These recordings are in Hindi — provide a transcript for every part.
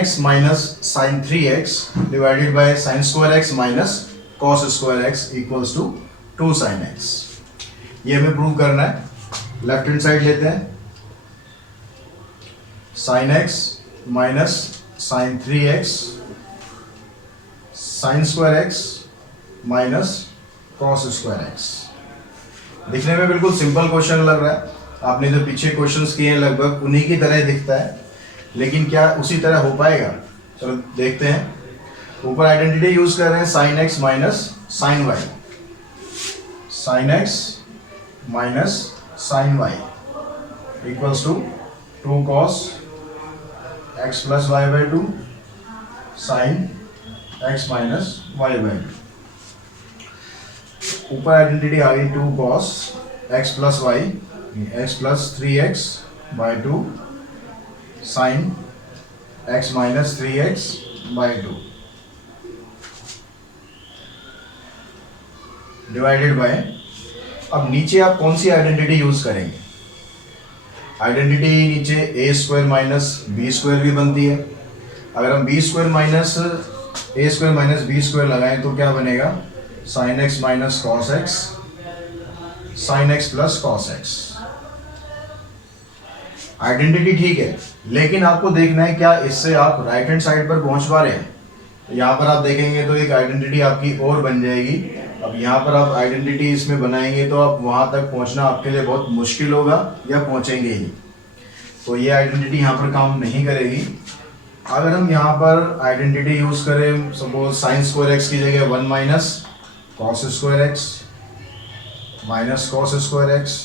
x minus sine 3x divided by sine square x minus cos square x equals to 2 sine x। ये हमें प्रूव करना है। लेफ्ट हैंड साइड लेते हैं, sine x minus sine 3x sine square x minus cos square x। दिखने में बिल्कुल सिंपल क्वेश्चन लग रहा है, आपने जो पीछे क्वेश्चंस किए हैं लगभग उन्हीं की तरह दिखता है, लेकिन क्या उसी तरह हो पाएगा? चलो देखते हैं। ऊपर आइडेंटिटी यूज कर रहे हैं sine x minus sine y, sine x minus sine y equals to 2 cos x plus y by 2 sine x minus y by 2। ऊपर आइडेंटिटी आ गई 2 cos x plus y x plus 3x by 2 sine x minus 3x by 2 divided by. अब नीचे आप कौन सी आइडेंटिटी यूज करेंगे? आइडेंटिटी नीचे a square minus b square भी बनती है। अगर हम बी स्क्वायर माइनस ए स्क्वायर माइनस बी स्क्वायर लगाएं तो क्या बनेगा? Sign x minus cos x sine x plus cos x. Identity ठीक है, लेकिन आपको देखना है क्या इससे आप राइट हैंड साइड पर पहुंच पा रहे हैं। तो यहाँ पर आप देखेंगे तो एक आइडेंटिटी आपकी और बन जाएगी। अब यहाँ पर आप आइडेंटिटी इसमें बनाएंगे तो आप वहां तक पहुंचना आपके लिए बहुत मुश्किल होगा या पहुंचेंगे ही, तो ये आइडेंटिटी यहाँ पर काम नहीं करेगी। अगर हम यहाँ पर आइडेंटिटी यूज करें, सपोज साइन स्क्वायर एक्स की जगह 1 minus cos square x minus cos square x,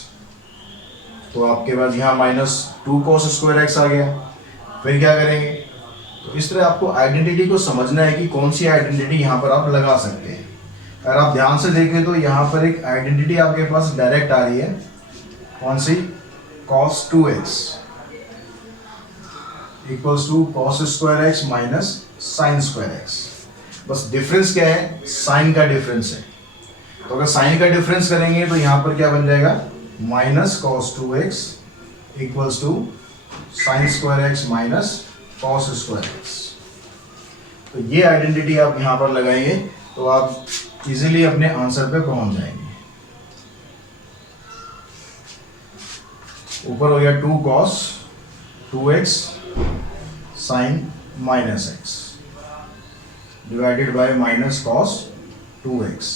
तो आपके पास यहाँ माइनस 2 कॉस स्क्वायर एक्स आ गया। फिर क्या करेंगे? तो इस तरह आपको आइडेंटिटी को समझना है कि कौन सी आइडेंटिटी यहाँ पर आप लगा सकते हैं। अगर आप ध्यान से देखें तो यहाँ पर एक आइडेंटिटी आपके पास डायरेक्ट आ रही है, कौन सी? Cos 2x equals to cos square x minus sine square x. बस डिफरेंस क्या है? साइन का डिफरेंस है। तो अगर साइन का डिफरेंस करेंगे तो यहाँ पर क्या बन जाएगा? Minus cos 2x equals to sine square x minus cos square x. तो ये आइडेंटिटी आप यहाँ पर लगाएंगे तो आप इजीली अपने आंसर पे पहुंच जाएंगे। ऊपर हो गया 2 cos 2x sine minus x divided by minus cos 2x।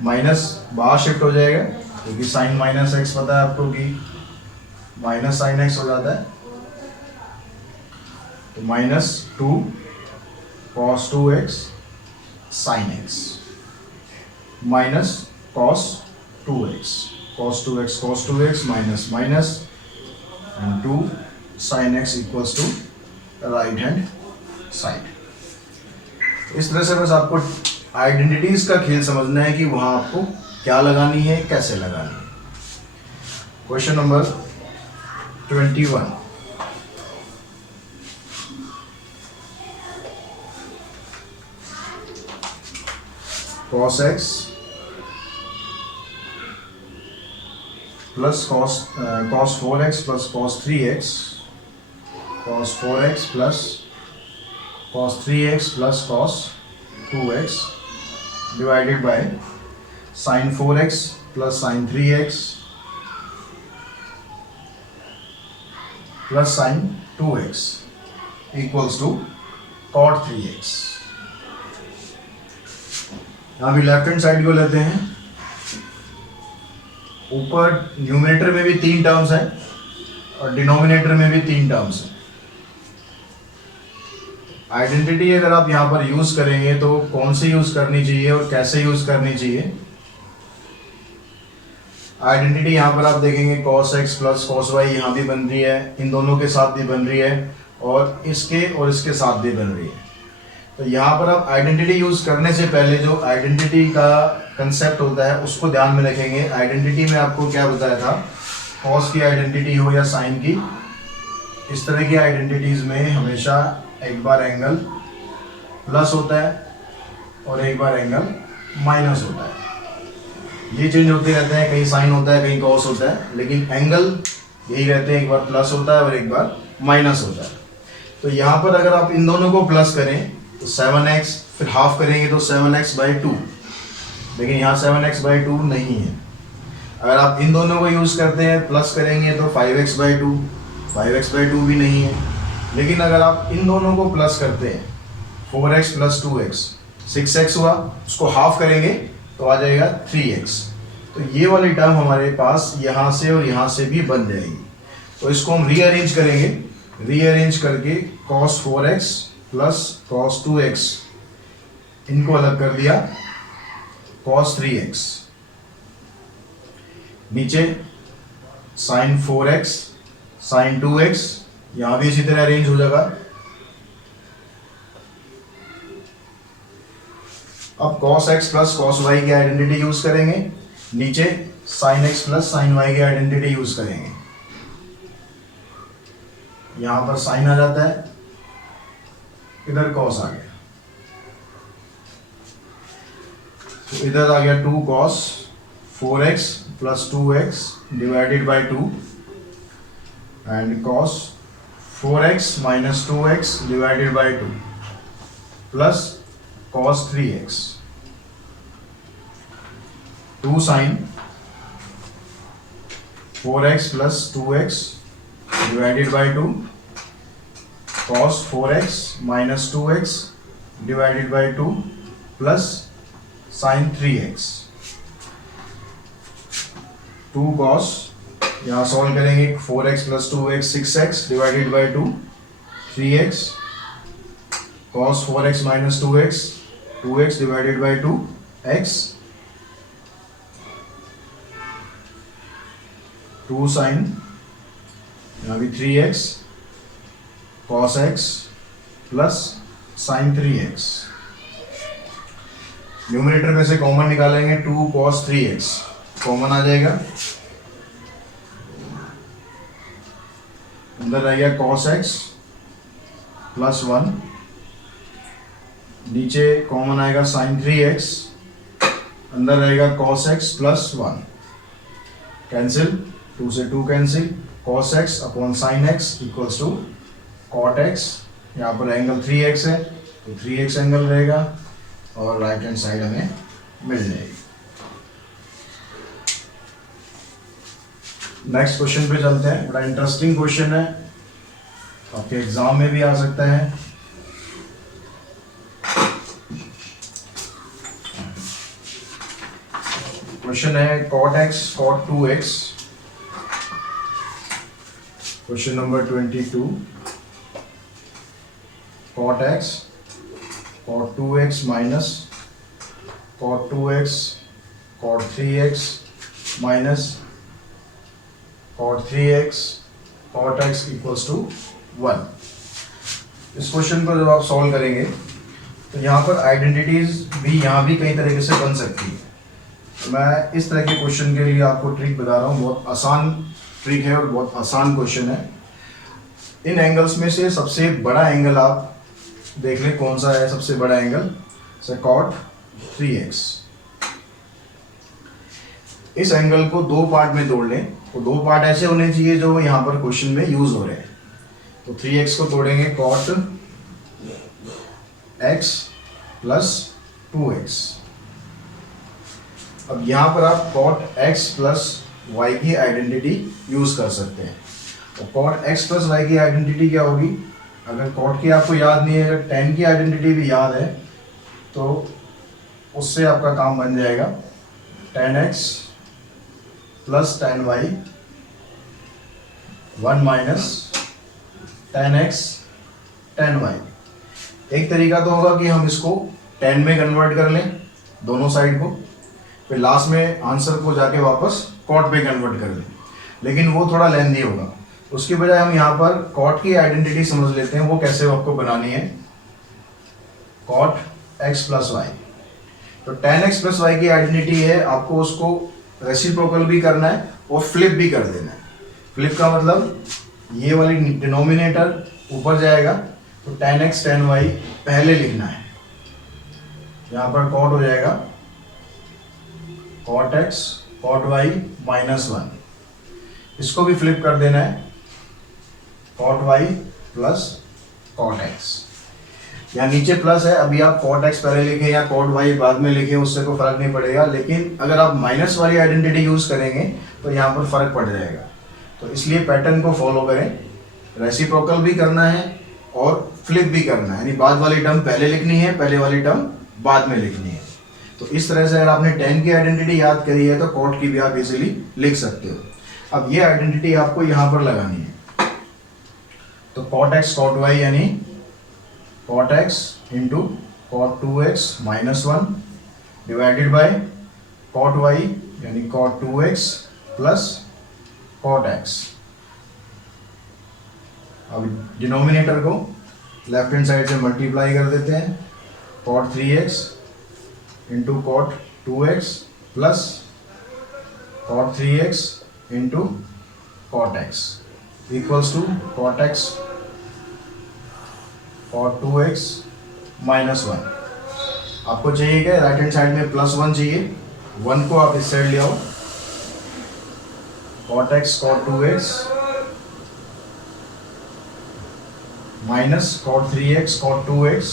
Minus बाहर शिफ्ट हो जाएगा क्योंकि साइन माइनस एक्स पता है आपको कि माइनस साइन एक्स हो जाता है, तो minus 2 cos 2x sine x minus cos 2x cos 2x minus minus and 2 sine x equals to right hand side. इस तरह से बस आपको आइडेंटिटीज का खेल समझना है कि वहां आपको क्या लगानी है, कैसे लगानी है। Question number 21। cos x plus cos 4x plus cos 3x cos 4x plus cos 3x plus cos 2x divided by sin 4x plus sin 3x plus sin 2x equals to cot 3x। यहाँ भी लेफ्ट हैंड साइड को लेते हैं। ऊपर न्यूमरेटर में भी 3 टर्म्स हैं और डिनोमिनेटर में भी 3 टर्म्स हैं। आइडेंटिटी अगर आप यहाँ पर यूज करेंगे तो कौन सी यूज करनी चाहिए और कैसे यूज करनी चाहिए? आइडेंटिटी यहाँ पर आप देखेंगे cos x plus cos y यहाँ भी बन रही है, इन दोनों के साथ भी बन रही है और इसके साथ भी बन रही है। तो यहाँ पर आप आइडेंटिटी यूज करने से पहले जो आइडेंटिटी का कंसेप्ट होता है उसको ध्यान में रखेंगे। आइडेंटिटी में आपको क्या बताया था? कॉस की आइडेंटिटी हो या साइन की, इस तरह की आइडेंटिटीज में हमेशा एक बार एंगल प्लस होता है और एक बार एंगल माइनस होता है। ये चेंज होते रहते हैं, कहीं साइन होता है कहीं कॉस होता है, लेकिन एंगल यही रहते हैं, एक बार प्लस होता है और एक बार माइनस होता है। तो यहाँ पर अगर आप इन दोनों को प्लस करें तो 7x, फिर हाफ करेंगे तो 7x/2, लेकिन यहाँ 7x/2 नहीं है। अगर आप इन दोनों को यूज़ करते हैं प्लस करेंगे तो 5x/2, 5x/2 भी नहीं है। लेकिन अगर आप इन दोनों को प्लस करते हैं 4x + 2x, 6x हुआ, उसको हाफ करेंगे तो आ जाएगा 3x। तो ये वाली टर्म हमारे पास यहाँ से और यहाँ से भी बन जाएगी। तो इसको हम रीअरेंज करेंगे, रीअरेंज करके cos 4x + cos 2x, इनको अलग कर दिया cos 3x, नीचे sin 4x sin 2x, यहाँ भी इसी तरह अरेंज हो जाएगा। अब cos x + cos y की आइडेंटिटी यूज करेंगे, नीचे sin x + sin y की आइडेंटिटी यूज करेंगे। यहां पर sin आ जाता है, इधर cos आ गया, तो इधर आ गया 2 cos 4x + 2x / 2 and cos 4x - 2x / 2 plus cos 3x, 2 sin 4x + 2x / 2 cos 4x - 2x / 2 plus sin 3x, 2 cos, यहाँ सॉल्व करेंगे 4x + 2x 6x / 2, 3x cos 4x - 2x 2x / 2 x, 2 sin, यहाँ भी 3x cos x plus sin 3x। Numerator में से कॉमन निकालेंगे, 2 cos 3x कॉमन आ जाएगा, अंदर रहेगा cos x + 1, नीचे कॉमन आएगा sin 3x, अंदर रहेगा cos x + 1, कैंसिल, 2 से 2 cancel, cos x / sin x = cot x, यहाँ पर एंगल 3x है तो 3x एंगल रहेगा और राइट हैंड साइड हमें मिल जाएगी। नेक्स्ट क्वेश्चन पे चलते हैं, बड़ा इंटरेस्टिंग क्वेश्चन है, आपके एग्जाम में भी आ सकता है। क्वेश्चन है cot x cot 2x, question number 22, cot x cot 2x minus cot 2x cot 3x minus cot 3x cot x = 1। इस क्वेश्चन को जब आप सॉल्व करेंगे तो यहाँ पर आइडेंटिटीज भी यहाँ भी कई तरीके से बन सकती है। तो मैं इस तरह के क्वेश्चन के लिए आपको ट्रिक बता रहा हूँ, बहुत आसान ट्रिक है और बहुत आसान क्वेश्चन है। इन एंगल्स में से सबसे बड़ा एंगल आप देख लें कौन सा है सबसे बड़ा एंगल, से cot 3x। इस एंगल को 2 पार्ट में तोड़ लें, तो 2 पार्ट ऐसे होने चाहिए जो यहाँ पर क्वेश्चन में यूज हो रहे हैं। तो 3x को तोड़ेंगे cot x + 2x। अब यहाँ पर आप cot x + y की आइडेंटिटी यूज कर सकते हैं। तो cot x + y की आइडेंटिटी क्या होगी, अगर cot की आपको याद नहीं है, अगर tan की आइडेंटिटी भी याद है तो उससे आपका काम बन जाएगा tan x + tan y 1 - tan x tan y। एक तरीका तो होगा कि हम इसको tan में कन्वर्ट कर लें दोनों साइड को, फिर लास्ट में आंसर को जाके वापस cot पे कन्वर्ट कर लें, लेकिन वो थोड़ा लेंदी होगा। उसके बजाय हम यहाँ पर cot की आइडेंटिटी समझ लेते हैं, वो कैसे आपको बनानी है, cot x + y। तो tan x + y की आइडेंटिटी है, आपको उसको रेसिप्रोकल भी करना है और फ्लिप भी कर देना है। फ्लिप का मतलब ये वाली डिनोमिनेटर ऊपर जाएगा, तो tan x tan y पहले लिखना है, यहाँ पर cot हो जाएगा cot x cot y -1। इसको भी फ्लिप कर देना है, cot y + कॉट एक्स। यहाँ नीचे प्लस है, अभी आप कॉट एक्स पहले लिखे या कॉट वाई बाद में लिखे उससे कोई फर्क नहीं पड़ेगा, लेकिन अगर आप माइनस वाली आइडेंटिटी यूज करेंगे तो यहाँ पर फर्क पड़ जाएगा। तो इसलिए पैटर्न को फॉलो करें, रेसिप्रोकल भी करना है और फ्लिप भी करना है, यानी बाद वाली टर्म पहले लिखनी है, पहले वाली टर्म बाद में लिखनी है। तो इस तरह से अगर आपने tan की आइडेंटिटी याद करी है तो कॉट की भी आप इजीली लिख सकते हो। अब ये आइडेंटिटी आपको यहाँ पर लगानी है, तो कॉट एक्स कॉट वाई यानी cot x into cot 2x minus 1 divided by cot y यानी cot 2x plus cot x। अब डिनोमिनेटर को लेफ्ट हैंड साइड से मल्टीप्लाई कर देते हैं, cot 3x into cot 2x plus cot 3x into cot x equals to cot x और 2x माइनस 1। आपको चाहिए क्या, राइट हैंड साइड में प्लस 1 चाहिए, 1 को आप इस साइड ले आओ, cot x cot 2x minus cot 3x cot 2x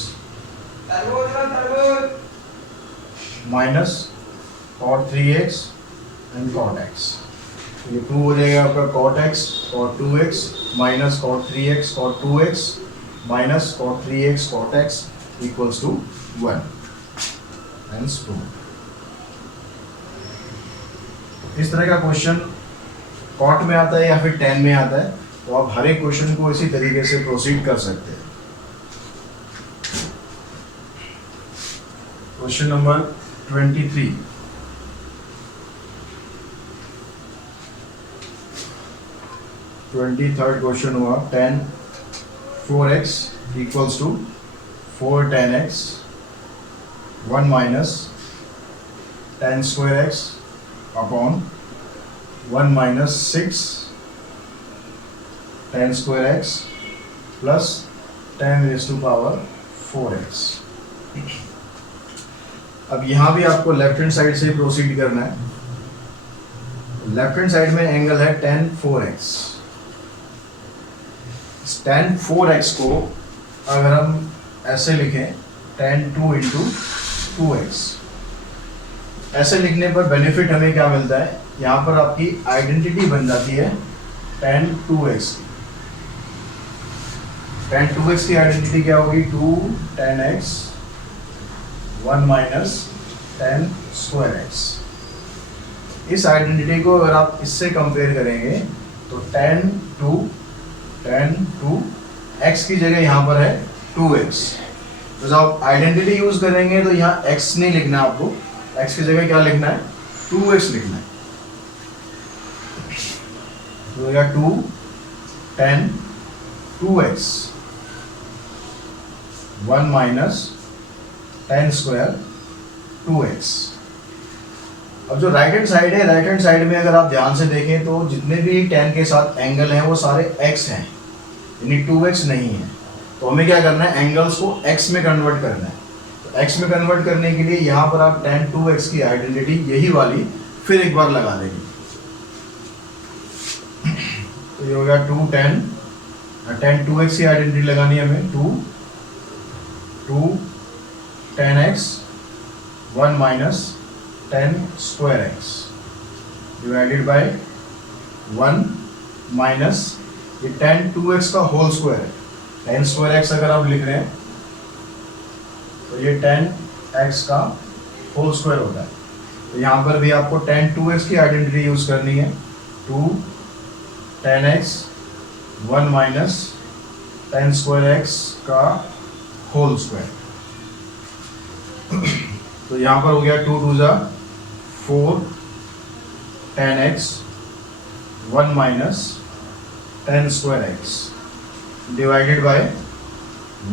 minus cot 3x and cot x। ये 2 हो जाएगा आपका cot x cot 2x minus cot 3x cot 2x minus cot 3x cot x equals to 1 hence 2। इस तरह का क्वेश्चन कॉट में आता है या फिर tan में आता है, तो आप हर एक क्वेश्चन को इसी तरीके से प्रोसीड कर सकते हैं। क्वेश्चन नंबर 23, थर्ड क्वेश्चन हुआ tan 4x equals to 4 tan x 1 minus tan square x upon 1 minus 6 tan square x plus tan raise to power 4x। अब यहाँ भी आपको लेफ्ट हैंड साइड से प्रोसीड करना है। लेफ्ट हैंड साइड में एंगल है tan 4x। tan 4x को अगर हम ऐसे लिखें tan 2 इंटू 2x, ऐसे लिखने पर बेनिफिट हमें क्या मिलता है, यहाँ पर आपकी आइडेंटिटी बन जाती है tan 2x की। tan 2x की आइडेंटिटी क्या होगी, 2 tan x 1 minus tan square x। इस आइडेंटिटी को अगर आप इससे कंपेयर करेंगे तो tan 2 x की जगह यहाँ पर है 2x। तो जब आप आइडेंटिटी यूज करेंगे तो यहाँ x नहीं लिखना है आपको, x की जगह क्या लिखना है, 2x लिखना है। तो 2 tan 2x 1 minus tan square 2x। अब जो राइट हैंड साइड है, राइट हैंड साइड में अगर आप ध्यान से देखें तो जितने भी tan के साथ एंगल हैं वो सारे x हैं, यानी 2x नहीं है। तो हमें क्या करना है, एंगल्स को x में कन्वर्ट करना है। तो x में कन्वर्ट करने के लिए यहाँ पर आप tan 2x की आइडेंटिटी यही वाली फिर एक बार लगा देंगे। तो ये होगा 2 tan 2x की आइडेंटिटी लगानी है हमें, 2 tan x 1 minus tan square x divided by 1 minus ये tan 2x का होल स्क्वायर है। tan स्क्वायर x अगर आप लिख रहे हैं तो ये tan x का होल स्क्वायर होता है। तो यहाँ पर भी आपको tan 2x की आइडेंटिटी यूज करनी है, 2 tan x 1 minus tan square x का होल स्क्वायर। तो यहाँ पर हो गया 2 2 जा 4 tan x 1 minus tan square x divided by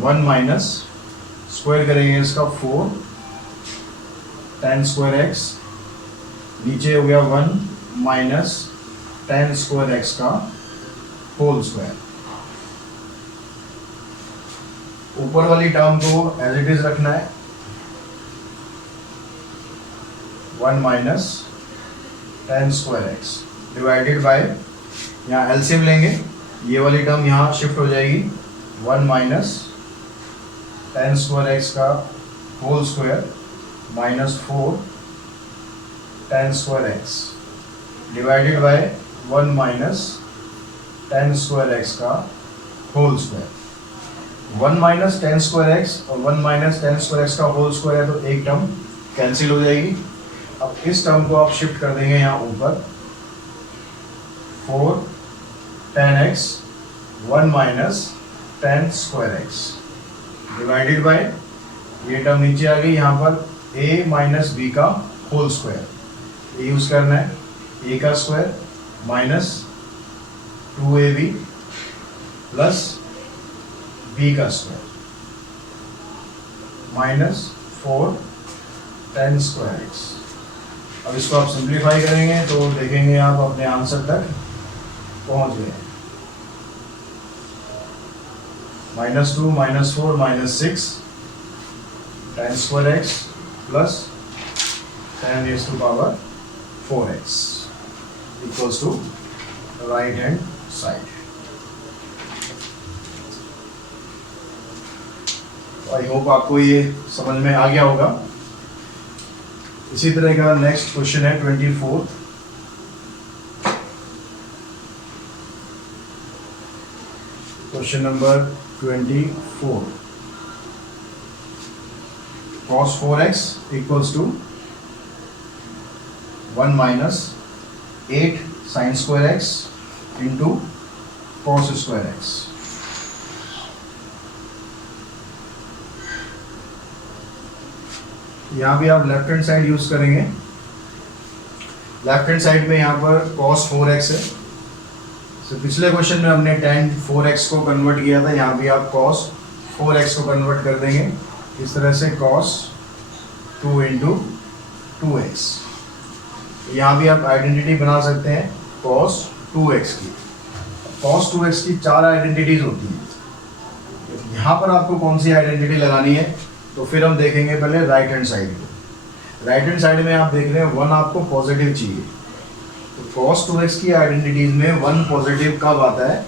1 minus square करेंगे इसका 4 tan स्क्वायर x, नीचे हो गया 1 माइनस tan स्क्वायर x का होल स्क्वायर। ऊपर वाली टर्म को एज इट इज रखना है, 1 minus tan square x divided by, यहाँ एलसीएम लेंगे, ये वाली टर्म यहाँ शिफ्ट हो जाएगी, 1 माइनस टेन स्क्वायर एक्स का whole square minus 4 tan square x divided by 1 minus tan square x का whole square. 1 minus tan square x और 1 माइनस टेन स्क्वायर एक्स का होल स्क्वायर है, तो एक टर्म कैंसिल हो जाएगी। अब इस टर्म को आप शिफ्ट कर देंगे यहाँ ऊपर, 4 tan x 1 minus tan square x divided bye, ये टर्म नीचे आ गई, यहाँ पर a माइनस बी का होल स्क्वायर, ये यूज करना है, a का square minus 2ab plus b का square minus 4 tan square x. अब इसको आप सिंप्लीफाई करेंगे तो देखेंगे आप अपने आंसर तक पहुंच गए। -2 -4 -6 ten square x plus 10 raised to power 4x equals to right hand side. I hope आपको ये समझ में आ गया होगा। इसी तरह का नेक्स्ट क्वेश्चन है 24th। Question number 24, cos 4x equals to 1 minus 8 sin square x into cos square x। यहाँ भी आप लेफ्ट हैंड साइड यूज करेंगे। लेफ्ट हैंड साइड में यहाँ पर cos 4x है, तो पिछले क्वेश्चन में हमने tan 4x को कन्वर्ट किया था, यहाँ भी आप cos 4x को कन्वर्ट कर देंगे इस तरह से, cos 2 into 2x। यहाँ भी आप आइडेंटिटी बना सकते हैं cos 2x की। cos 2x की 4 आइडेंटिटीज होती हैं। यहाँ पर आपको कौन सी आइडेंटिटी लगानी है, तो फिर हम देखेंगे पहले राइट हैंड साइड को। राइट हैंड साइड में आप देख रहे हैं 1 आपको पॉजिटिव चाहिए, तो cos 2x की आइडेंटिटीज में 1 पॉजिटिव कब आता है,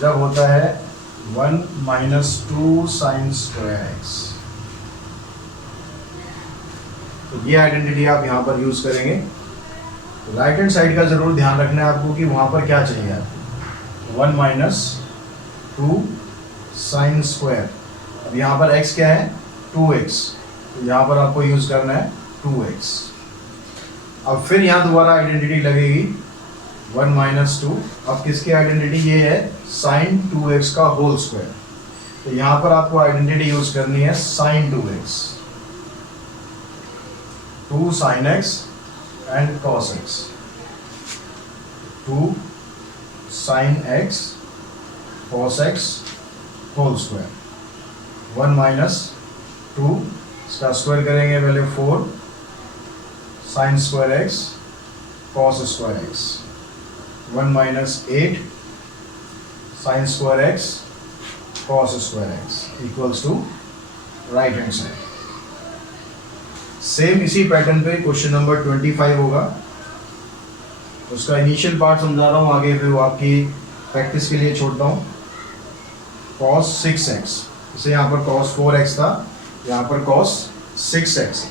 जब होता है 1 minus 2 sin square x। तो ये आइडेंटिटी आप यहाँ पर यूज करेंगे। तो राइट हैंड साइड का जरूर ध्यान रखना है आपको कि वहाँ पर क्या चाहिए आपको, 1 minus 2 sin square। अब यहाँ पर x क्या है, 2x, तो यहाँ पर आपको यूज करना है 2x। अब फिर यहाँ दोबारा आइडेंटिटी लगेगी 1 minus 2। अब किसकी आइडेंटिटी, ये है sin 2x का होल स्क्वायर, तो यहाँ पर आपको आइडेंटिटी यूज करनी है sin 2x, 2 sin x and cos x, 2 sin x cos x whole square, 1 minus 2, इसका स्क्वायर करेंगे पहले 4 sin square x cos square x, 1 minus 8 sin square x cos square x equals to right hand side. Same इसी पैटर्न पे क्वेश्चन नंबर 25 होगा। उसका इनिशियल पार्ट समझा रहा हूँ, आगे फिर वो आपकी प्रैक्टिस के लिए छोड़ता हूँ। cos 6x, इसे यहाँ पर cos 4x था, यहाँ पर cos 6x।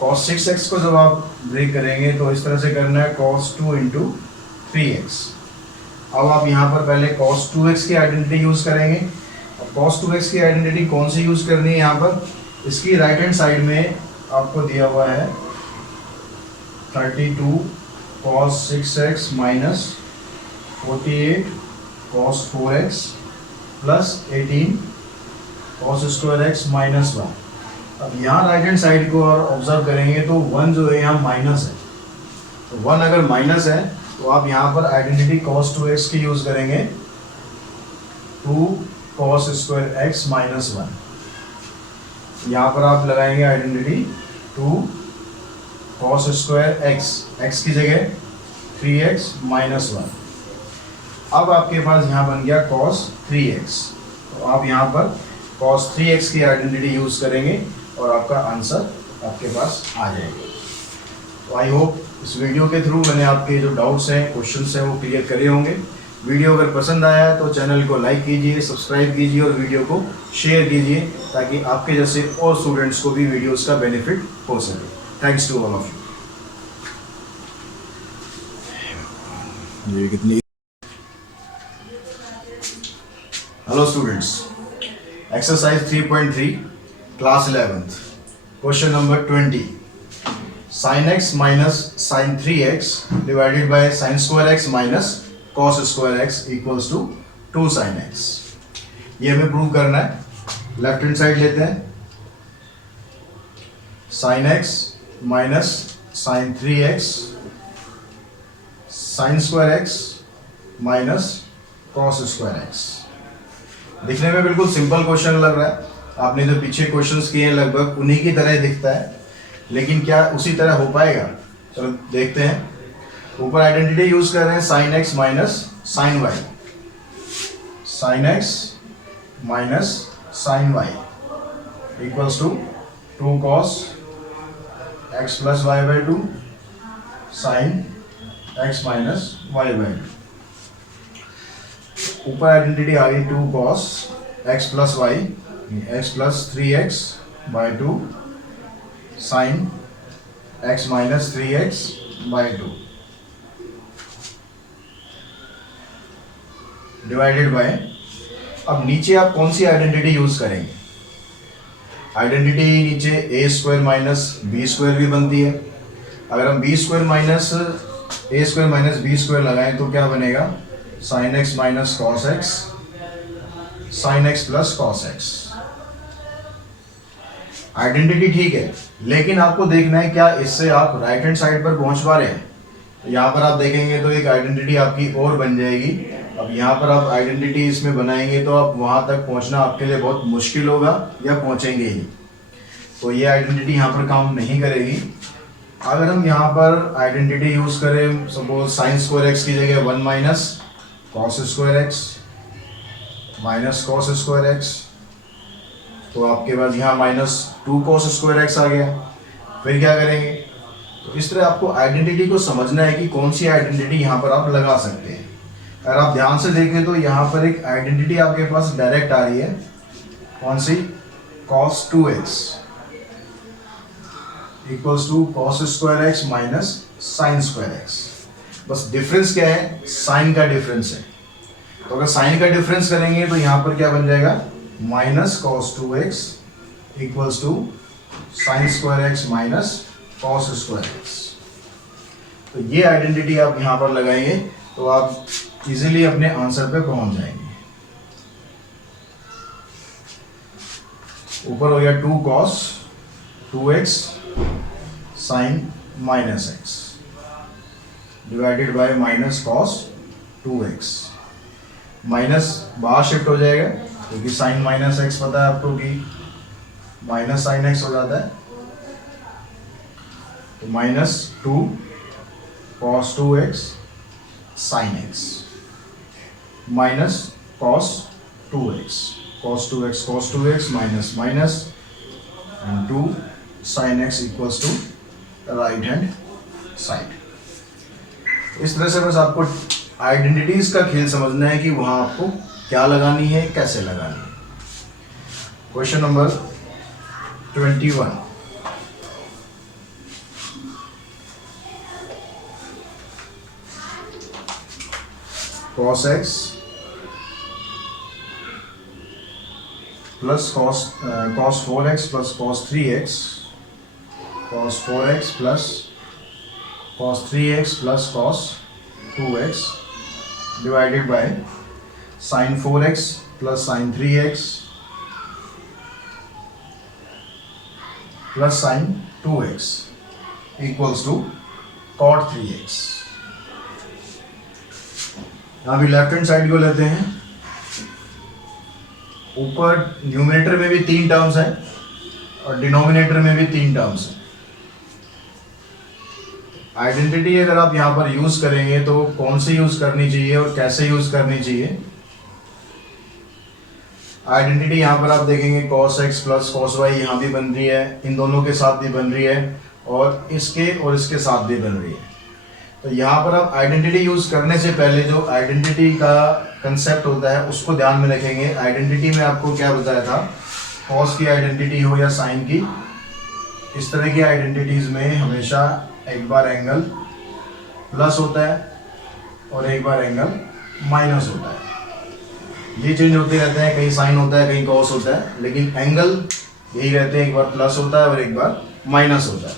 cos 6x को जब आप ब्रेक करेंगे तो इस तरह से करना है cos 2 into 3x। अब आप यहाँ पर पहले cos 2x की आइडेंटिटी यूज करेंगे। अब cos 2x की आइडेंटिटी कौन सी यूज करनी है, यहाँ पर इसकी राइट हैंड साइड में आपको दिया हुआ है 32 cos 6x minus 48 cos 4x plus 18 cos square x minus 1। अब यहाँ राइट हैंड साइड को और ऑब्जर्व करेंगे तो 1 जो है यहाँ माइनस है, तो 1 अगर माइनस है तो आप यहाँ पर आइडेंटिटी cos 2x की यूज करेंगे, 2 cos square x minus 1। यहाँ पर आप लगाएंगे identity 2 cos square x, x की जगह 3x minus 1। अब आपके पास यहाँ बन गया cos 3x, तो आप यहाँ पर cos 3x की आइडेंटिटी यूज करेंगे और आपका आंसर आपके पास आ जाएगा। तो आई होप इस वीडियो के थ्रू मैंने आपके जो डाउट्स हैं, क्वेश्चंस हैं वो क्लियर करे होंगे। वीडियो अगर पसंद आया है तो चैनल को लाइक कीजिए, सब्सक्राइब कीजिए और वीडियो को शेयर कीजिए ताकि आपके जैसे और स्टूडेंट्स को भी वीडियोस का बेनिफिट हो सके। Thanks to all of you. ये कितनी hello students, exercise 3.3 class 11th question number 20 sin x minus sin 3x divided by sin square x minus cos square x equals to 2 sin x। ये हमें प्रूव करना है। लेफ्ट हैंड साइड लेते हैं, sin x minus sin 3x sin square x minus cos square x। दिखने में बिल्कुल सिंपल क्वेश्चन लग रहा है, आपने जो पीछे क्वेश्चंस किए हैं लगभग उन्हीं की तरह ही दिखता है, लेकिन क्या उसी तरह हो पाएगा? चलो देखते हैं। ऊपर आइडेंटिटी यूज कर रहे हैं sin x minus sin y, sin x minus sin y equals to 2 cos x plus y by 2 sin x minus y by 2। ऊपर आइडेंटिटी आ गई 2 cos x plus y x plus 3x by 2 sin x minus 3x by 2 divided by. अब नीचे आप कौन सी आइडेंटिटी यूज करेंगे? आइडेंटिटी नीचे a square minus b square भी बनती है। अगर हम बी स्क्वायर माइनस ए स्क्वायर माइनस बी स्क्वायर लगाएं तो क्या बनेगा? sin x minus cos x sin x plus cos x. Identity ठीक है, लेकिन आपको देखना है क्या इससे आप राइट हैंड साइड पर पहुंच पा रहे हैं। यहाँ पर आप देखेंगे तो एक आइडेंटिटी आपकी और बन जाएगी। अब यहाँ पर आप आइडेंटिटी इसमें बनाएंगे तो आप वहाँ तक पहुँचना आपके लिए बहुत मुश्किल होगा या पहुँचेंगे ही, तो ये आइडेंटिटी यहाँ पर काम नहीं करेगी। अगर हम यहाँ पर आइडेंटिटी यूज़ करें, सपोज साइन स्क्वायर एक्स की जगह 1 minus cos square x minus cos square x, तो आपके पास यहाँ माइनस 2 cos स्क्वायर एक्स आ गया। फिर क्या करेंगे? तो इस तरह आपको आइडेंटिटी को समझना है कि कौन सी आइडेंटिटी यहाँ पर आप लगा सकते हैं। अगर आप ध्यान से देखें तो यहाँ पर एक आइडेंटिटी आपके पास डायरेक्ट आ रही है, कौन सी? cos 2x equals to cos square x minus sine square x. बस डिफरेंस क्या है? साइन का डिफरेंस है। तो अगर साइन का डिफरेंस करेंगे तो यहाँ पर क्या बन जाएगा? Minus cos 2x equals to sine square x minus cos square x. तो ये आइडेंटिटी आप यहाँ पर लगाएंगे तो आप इजीली अपने आंसर पे पहुंच जाएंगे। ऊपर हो गया 2 cos 2x sine minus x divided by minus cos 2x। Minus बाहर शिफ्ट हो जाएगा क्योंकि साइन माइनस एक्स पता है आपको कि माइनस साइन एक्स हो जाता है, तो minus 2 cos 2x sine x minus cos 2x cos 2x minus minus and 2 sin x equals to right hand side. इस तरह से बस आपको आइडेंटिटीज का खेल समझना है कि वहां आपको क्या लगानी है, कैसे लगानी है। Question number 21 cos x plus cos 4x plus cos 3x cos 4x plus cos 3x plus cos 2x divided by sin 4x plus sin 3x plus sin 2x equals to cot 3x। यहाँ भी लेफ्ट हैंड साइड को लेते हैं। ऊपर न्यूमरेटर में भी 3 टर्म्स हैं और डिनोमिनेटर में भी 3 टर्म्स हैं। आइडेंटिटी अगर आप यहाँ पर यूज करेंगे तो कौन सी यूज करनी चाहिए और कैसे यूज करनी चाहिए? आइडेंटिटी यहाँ पर आप देखेंगे cos x plus cos y यहाँ भी बन रही है, इन दोनों के साथ भी बन रही है और इसके साथ भी बन रही है। तो यहाँ पर आप आइडेंटिटी यूज करने से पहले जो आइडेंटिटी का कंसेप्ट होता है उसको ध्यान में रखेंगे। आइडेंटिटी में आपको क्या बताया था, कॉस की आइडेंटिटी हो या साइन की, इस तरह की आइडेंटिटीज में हमेशा एक बार एंगल प्लस होता है और एक बार एंगल माइनस होता है। ये चेंज होते रहते हैं, कहीं साइन होता है कहीं कॉस होता है, लेकिन एंगल यही रहते हैं, एक बार प्लस होता है और एक बार माइनस होता है।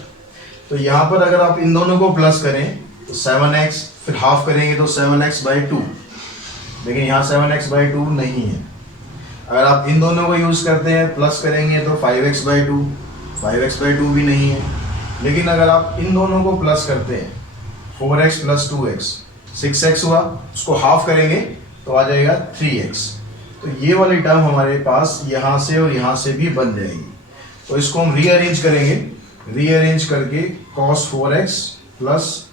तो यहाँ पर अगर आप इन दोनों को प्लस करें तो 7x, फिर हाफ करेंगे तो 7x/2, लेकिन यहाँ 7x/2 नहीं है। अगर आप इन दोनों को यूज़ करते हैं प्लस करेंगे तो 5x/2, 5x/2 भी नहीं है। लेकिन अगर आप इन दोनों को प्लस करते हैं 4x + 2x, 6x हुआ, उसको हाफ करेंगे तो आ जाएगा 3x। तो ये वाली टर्म हमारे पास यहाँ से और यहाँ से भी बन जाएगी। तो इसको हम रीअरेंज करेंगे, रीअरेंज करके cos 4x +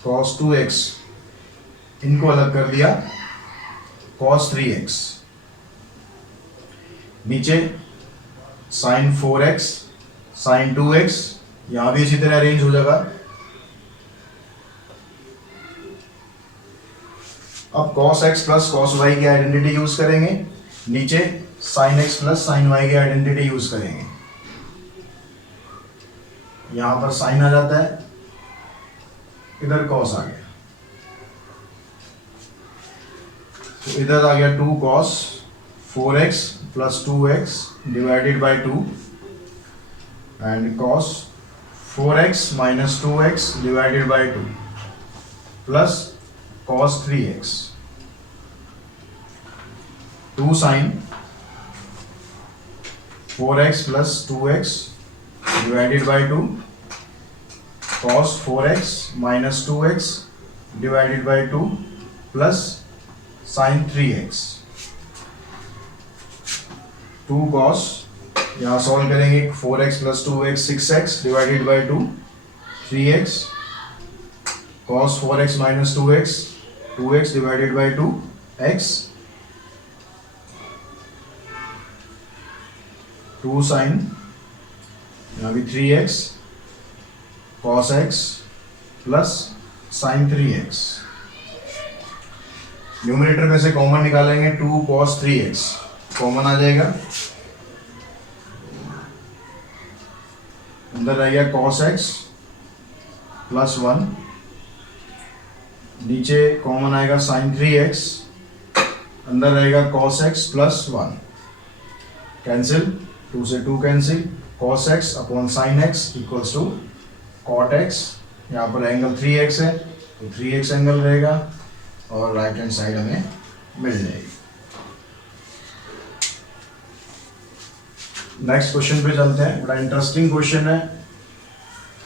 cos 2x, इनको अलग कर दिया, cos 3x, नीचे sin 4x sin 2x, यहां भी इसी तरह अरेंज हो जाएगा। अब cos x + cos y की आइडेंटिटी यूज करेंगे, नीचे sin x + sin y की आइडेंटिटी यूज करेंगे। यहां पर sin आ जाता है, इधर cos आ गया, तो इधर आ गया 2 cos 4x + 2x / 2 and cos 4x - 2x / 2 plus cos 3x, 2 sin 4x + 2x / 2 cos 4x - 2x / 2 plus sin 3x, 2 cos, यहाँ सॉल्व करेंगे 4x + 2x 6x / 2, 3x cos 4x - 2x 2x / 2 x, 2 sin, यहाँ भी 3x cos x plus sin 3x। Numerator में से कॉमन निकालेंगे, 2 cos 3x कॉमन आ जाएगा, अंदर रहेगा cos x + 1, नीचे कॉमन आएगा sin 3x, अंदर रहेगा cos x + 1, कैंसिल, 2 से 2 cancel, cos x / sin x = cot x, यहाँ पर एंगल 3x है तो 3x एंगल रहेगा और राइट हैंड साइड हमें मिल जाएगी। नेक्स्ट क्वेश्चन पे चलते हैं, बड़ा इंटरेस्टिंग क्वेश्चन है,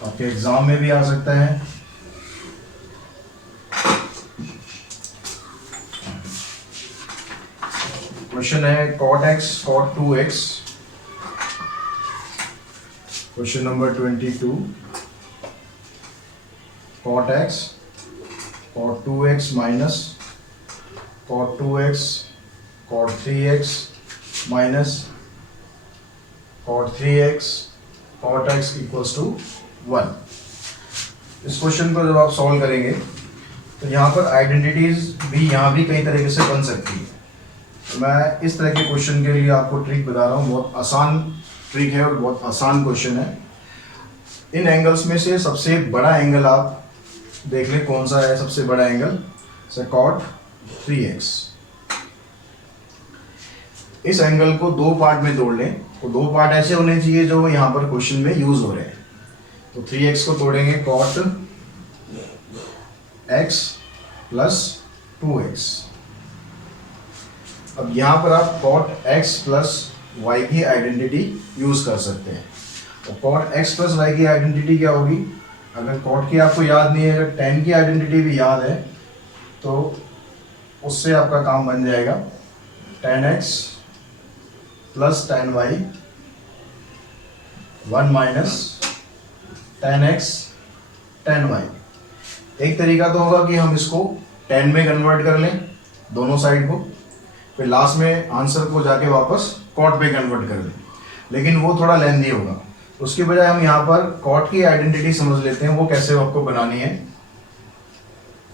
आपके एग्जाम में भी आ सकता है। क्वेश्चन है cot x cot 2x, question number 22, cot x cot 2x minus cot 2x cot 3x minus cot 3x cot x = 1। इस क्वेश्चन को जब आप सॉल्व करेंगे तो यहाँ पर आइडेंटिटीज भी यहाँ भी कई तरीके से बन सकती है। तो मैं इस तरह के क्वेश्चन के लिए आपको ट्रिक बता रहा हूँ, बहुत आसान ट्रिक है और बहुत आसान क्वेश्चन है। इन एंगल्स में से सबसे बड़ा एंगल आप देख लें कौन सा है, सबसे बड़ा एंगल से cot 3x। इस एंगल को 2 पार्ट में तोड़ लें, तो 2 पार्ट ऐसे होने चाहिए जो यहाँ पर क्वेश्चन में यूज हो रहे हैं। तो 3x को तोड़ेंगे cot x + 2x। अब यहाँ पर आप cot x + y की आइडेंटिटी यूज कर सकते हैं। तो cot x + y की आइडेंटिटी क्या होगी, अगर cot की आपको याद नहीं है, अगर tan की आइडेंटिटी भी याद है तो उससे आपका काम बन जाएगा tan x + tan y 1 - tan x tan y। एक तरीका तो होगा कि हम इसको tan में कन्वर्ट कर लें दोनों साइड को, फिर लास्ट में आंसर को जाके वापस cot पे कन्वर्ट कर लें, लेकिन वो थोड़ा लेंदी होगा। उसके बजाय हम यहाँ पर cot की आइडेंटिटी समझ लेते हैं, वो कैसे आपको बनानी है।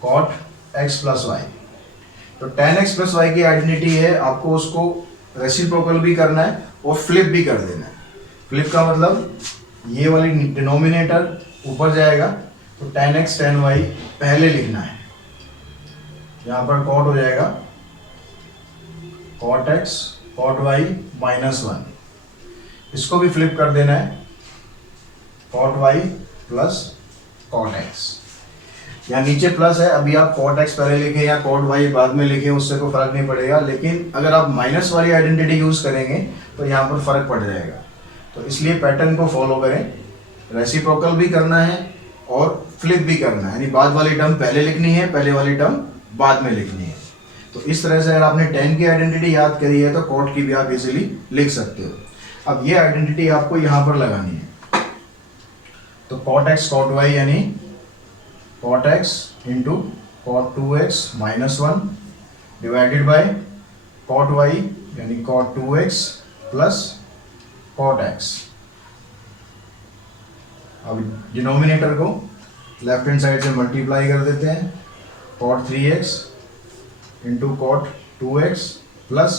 Cot x plus y. तो टेन एक्स प्लस वाई की आइडेंटिटी है, आपको उसको रेसिप्रोकल भी करना है और फ्लिप भी कर देना है। फ्लिप का मतलब ये वाली डिनोमिनेटर ऊपर जाएगा, तो टेन एक्स टेन वाई पहले लिखना है, यहाँ पर कॉट हो जाएगा cot x cot y minus one. इसको भी फ्लिप कर देना है, cot y plus cot x. यहाँ नीचे प्लस है, अभी आप कॉट एक्स पहले लिखे या कॉट वाई बाद में लिखे उससे कोई फर्क नहीं पड़ेगा, लेकिन अगर आप माइनस वाली आइडेंटिटी यूज करेंगे तो यहाँ पर फर्क पड़ जाएगा। तो इसलिए पैटर्न को फॉलो करें, रेसिप्रोकल भी करना है और फ्लिप भी करना है, यानी बाद वाली टर्म पहले लिखनी है, पहले वाली टर्म बाद में लिखनी है। तो इस तरह से अगर आपने टेन की आइडेंटिटी याद करी है तो कॉट की भी आप इजीली लिख सकते हो। अब ये आइडेंटिटी आपको यहाँ पर लगानी है, तो कॉट एक्स कॉट वाई यानी cot x into cot two x minus one divided by cot y यानी cot two x plus cot x. अब डिनोमिनेटर को लेफ्ट हैंड साइड से मल्टीप्लाई कर देते हैं, cot three x into cot two x plus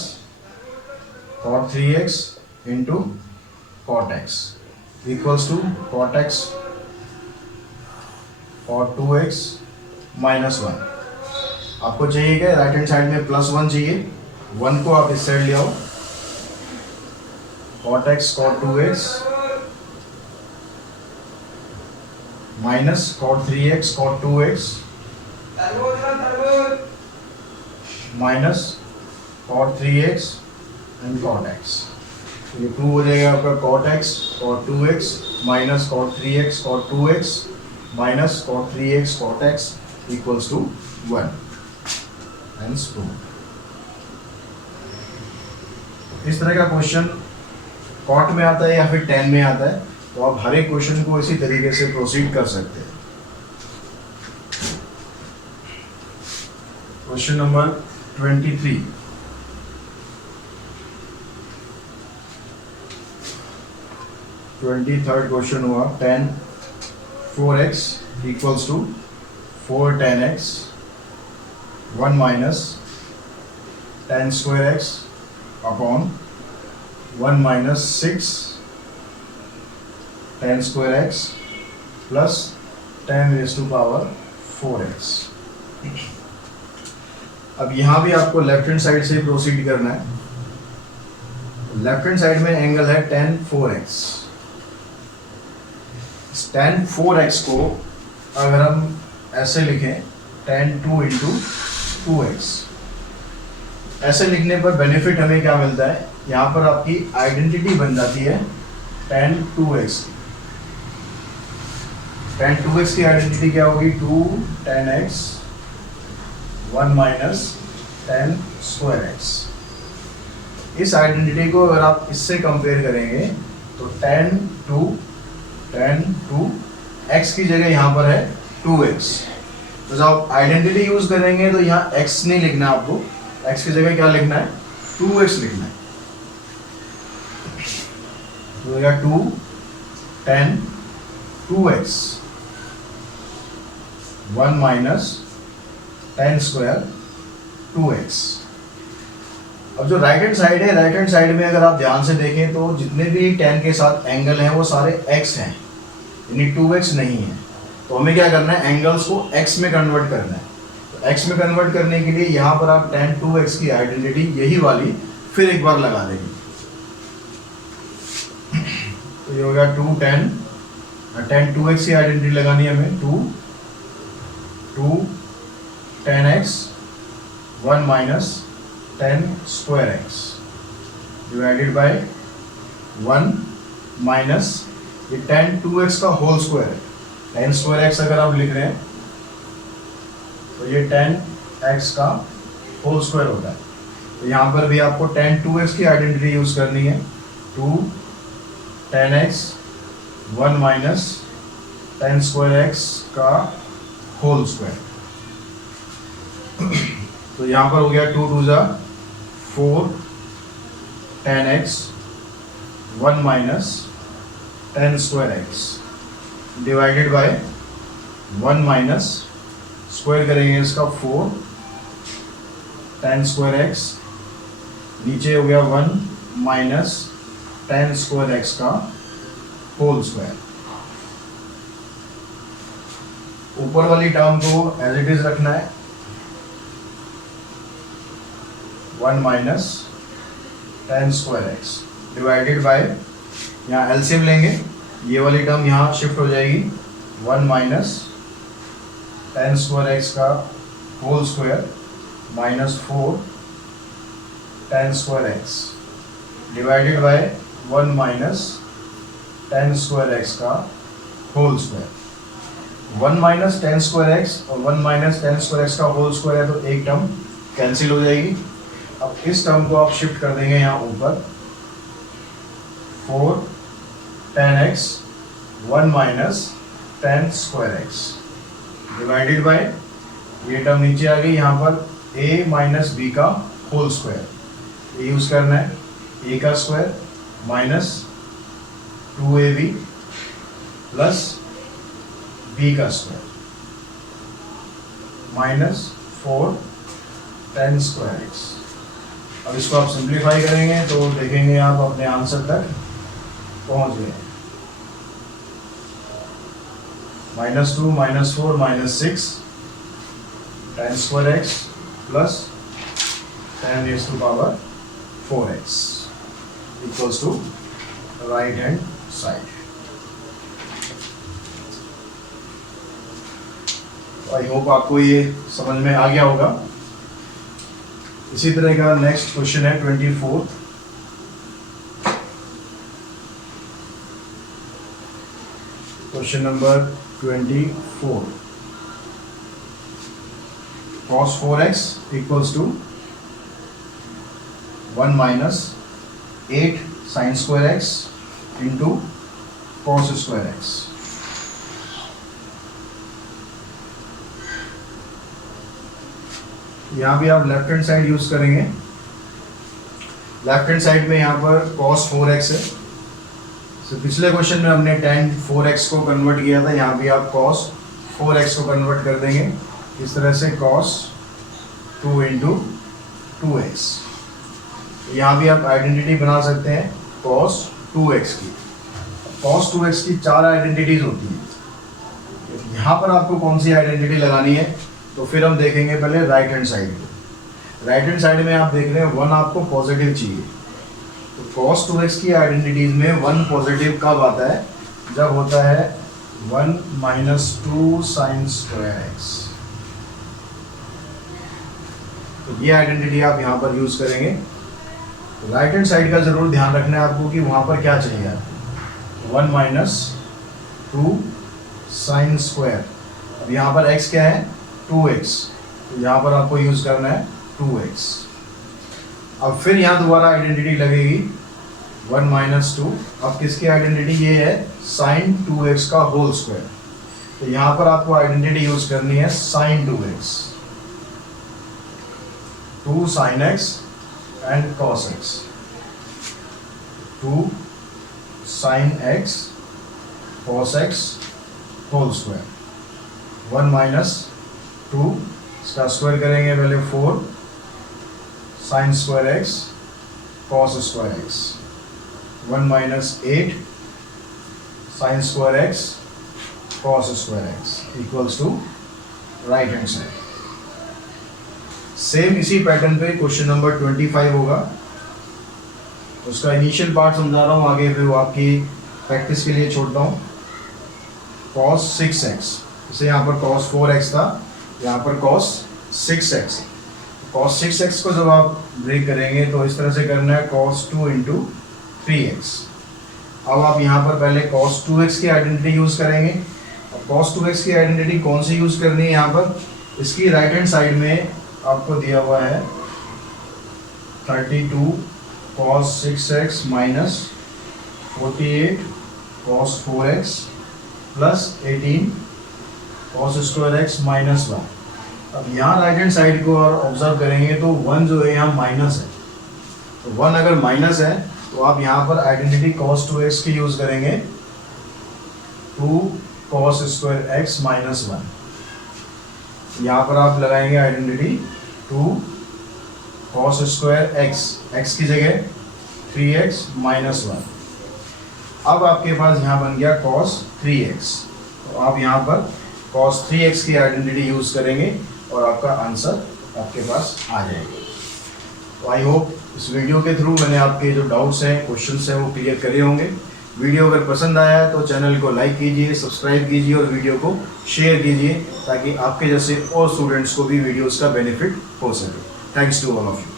cot three x into cot x equals to cot x cot two x minus one. आपको चाहिए क्या, राइट हैंड साइड में प्लस वन चाहिए, वन को आप इस साइड ले आओ, cot x cot two x minus cot three x cot two x minus cot three x and cot x. ये टू हो जाएगा आपका cot x cot two x minus cot three x cot two x minus cot three x cot x equals to one and two. इस तरह का क्वेश्चन कॉट में आता है या फिर टेन में आता है, तो आप हर एक क्वेश्चन को इसी तरीके से प्रोसीड कर सकते हैं। क्वेश्चन नंबर 23, थर्ड क्वेश्चन हुआ, tan 4x equals to 4 tan x one minus tan square x upon one minus six tan square x plus tan raise to power 4x। अब यहाँ भी आपको लेफ्ट हैंड साइड से प्रोसीड करना है। लेफ्ट हैंड साइड में एंगल है टेन 4x। टेन 4x को अगर हम ऐसे लिखें tan two into two x, ऐसे लिखने पर बेनिफिट हमें क्या मिलता है, यहाँ पर आपकी आइडेंटिटी बन जाती है टेन टू एक्स की। टेन टू एक्स की आइडेंटिटी क्या होगी, two tan x one minus tan square x. इस आइडेंटिटी को अगर आप इससे कंपेयर करेंगे तो टेन टू एक्स की जगह यहाँ पर है 2x। तो जब आप आइडेंटिटी यूज करेंगे तो यहाँ x नहीं लिखना है, आपको x की जगह क्या लिखना है, 2x लिखना है। तो यह 2 10 2x 1 माइनस 10 स्क्वायर 2x। अब जो राइट हैंड साइड है, राइट हैंड साइड में अगर आप ध्यान से देखें तो जितने भी 10 के साथ एंगल हैं वो सारे x हैं, यानी 2x नहीं है। तो हमें क्या करना है, एंगल्स को x में कन्वर्ट करना है। तो x में कन्वर्ट करने के लिए यहाँ पर आप tan 2x की आइडेंटिटी यही वाली फिर एक बार लगा देंगे। तो ये हो गया 2 tan 2x की आइडेंटिटी लगानी है हमें, 2 tan x 1 minus 10 square x divided by 1 minus ये tan 2x का होल स्क्वायर है। tan स्क्वायर x अगर आप लिख रहे हैं तो ये tan x का होल स्क्वायर होता है। तो यहाँ पर भी आपको tan 2x की आइडेंटिटी यूज करनी है, 2 tan x 1 minus 10 square x का होल स्क्वायर। तो यहाँ पर हो गया 2 2 जा 4 tan x 1 minus 10 square x divided by 1 minus square करेंगे इसका 4 tan स्क्वायर एक्स, नीचे हो गया 1 माइनस tan स्क्वायर एक्स का होल स्क्वायर। ऊपर वाली टर्म को एज इट इज रखना है, 1 minus tan square x divided by, यहाँ एलसीएम लेंगे, ये वाली टर्म यहाँ शिफ्ट हो जाएगी, 1 माइनस tan स्क्वायर एक्स का whole square minus 4 tan square x divided by 1 minus tan square x का whole square. 1 minus tan square x और 1 माइनस tan स्क्वायर एक्स का होल स्क्वायर है तो एक टर्म कैंसिल हो जाएगी। अब इस टर्म को आप शिफ्ट कर देंगे यहाँ ऊपर, 4 tan x 1 minus tan square x divided bye, ये टर्म नीचे आ गई, यहाँ पर a माइनस बी का होल स्क्वायर, ये यूज करना है, a का square minus 2ab plus b का square minus 4 tan square x. अब इसको आप सिंप्लीफाई करेंगे तो देखेंगे आप अपने आंसर तक पहुंच गए, -2 -4 -6 tan square x plus tan raised to power 4x equals to right hand side. I hope आपको ये समझ में आ गया होगा। इसी तरह का नेक्स्ट क्वेश्चन है 24। Question number 24, cos 4x equals to 1 minus 8 sin square x into cos square x. यहाँ भी आप लेफ्ट हैंड साइड यूज करेंगे, लेफ्ट हैंड साइड में यहाँ पर cos 4x है, तो पिछले क्वेश्चन में हमने tan 4x को कन्वर्ट किया था, यहाँ भी आप cos 4x को कन्वर्ट कर देंगे, इस तरह से cos 2 इंटू 2x। यहाँ भी आप आइडेंटिटी बना सकते हैं cos 2x की। cos 2x की 4 आइडेंटिटीज होती हैं, यहाँ पर आपको कौन सी आइडेंटिटी लगानी है तो फिर हम देखेंगे पहले राइट हैंड साइड को। राइट हैंड साइड में आप देख रहे हैं 1 आपको पॉजिटिव चाहिए, तो cos 2x की आइडेंटिटीज में 1 पॉजिटिव कब आता है, जब होता है 1 माइनस 2 sin स्क्वायर एक्स। तो ये आइडेंटिटी आप यहाँ पर यूज करेंगे। राइट हैंड साइड का जरूर ध्यान रखना है आपको कि वहाँ पर क्या चाहिए आपको, 1 माइनस 2 sin स्क्वायर। अब यहाँ पर x क्या है, 2x, तो यहाँ पर आपको यूज करना है 2x। अब फिर यहाँ दोबारा आइडेंटिटी लगेगी 1 माइनस 2, अब किसकी आइडेंटिटी, ये है sin 2x का होल स्क्वायर, तो यहाँ पर आपको आइडेंटिटी यूज करनी है sin 2x, 2 sin x and cos x, 2 sin x cos x whole square, 1 minus 2, इसका स्क्वायर करेंगे पहले 4 sin square x cos square x, 1 minus 8 sin square x cos square x equals to right hand side. Same इसी पैटर्न पे क्वेश्चन नंबर 25 होगा, उसका इनिशियल पार्ट समझा रहा हूँ, आगे फिर वो आपकी प्रैक्टिस के लिए छोड़ता हूँ। cos 6x, इसे यहाँ पर cos 4x था, यहाँ पर cos 6x। cos 6x को जब आप ब्रेक करेंगे तो इस तरह से करना है cos 2 इंटू 3x। अब आप यहाँ पर पहले cos 2x की आइडेंटिटी यूज करेंगे। अब cos 2x की आइडेंटिटी कौन सी यूज करनी है, यहाँ पर इसकी राइट हैंड साइड में आपको दिया हुआ है 32 cos 6x minus 48 cos 4x plus 18 cos square x minus 1। अब यहाँ राइट हैंड साइड को और ऑब्जर्व करेंगे तो 1 जो है यहाँ माइनस है, तो 1 अगर माइनस है तो आप यहाँ पर आइडेंटिटी cos 2x की यूज करेंगे, 2 cos स्क्वायर एक्स माइनस 1। यहाँ पर आप लगाएंगे आइडेंटिटी 2 cos स्क्वायर x की जगह 3x माइनस 1। अब आपके पास यहाँ बन गया cos 3x, तो आप यहाँ पर cos 3x की आइडेंटिटी यूज़ करेंगे और आपका आंसर आपके पास आ जाएगा। तो आई होप इस वीडियो के थ्रू मैंने आपके जो डाउट्स हैं, क्वेश्चंस हैं, वो क्लियर करे होंगे। वीडियो अगर पसंद आया तो चैनल को लाइक कीजिए, सब्सक्राइब कीजिए और वीडियो को शेयर कीजिए ताकि आपके जैसे और स्टूडेंट्स को भी वीडियोस का बेनिफिट हो सके। Thanks to all of you.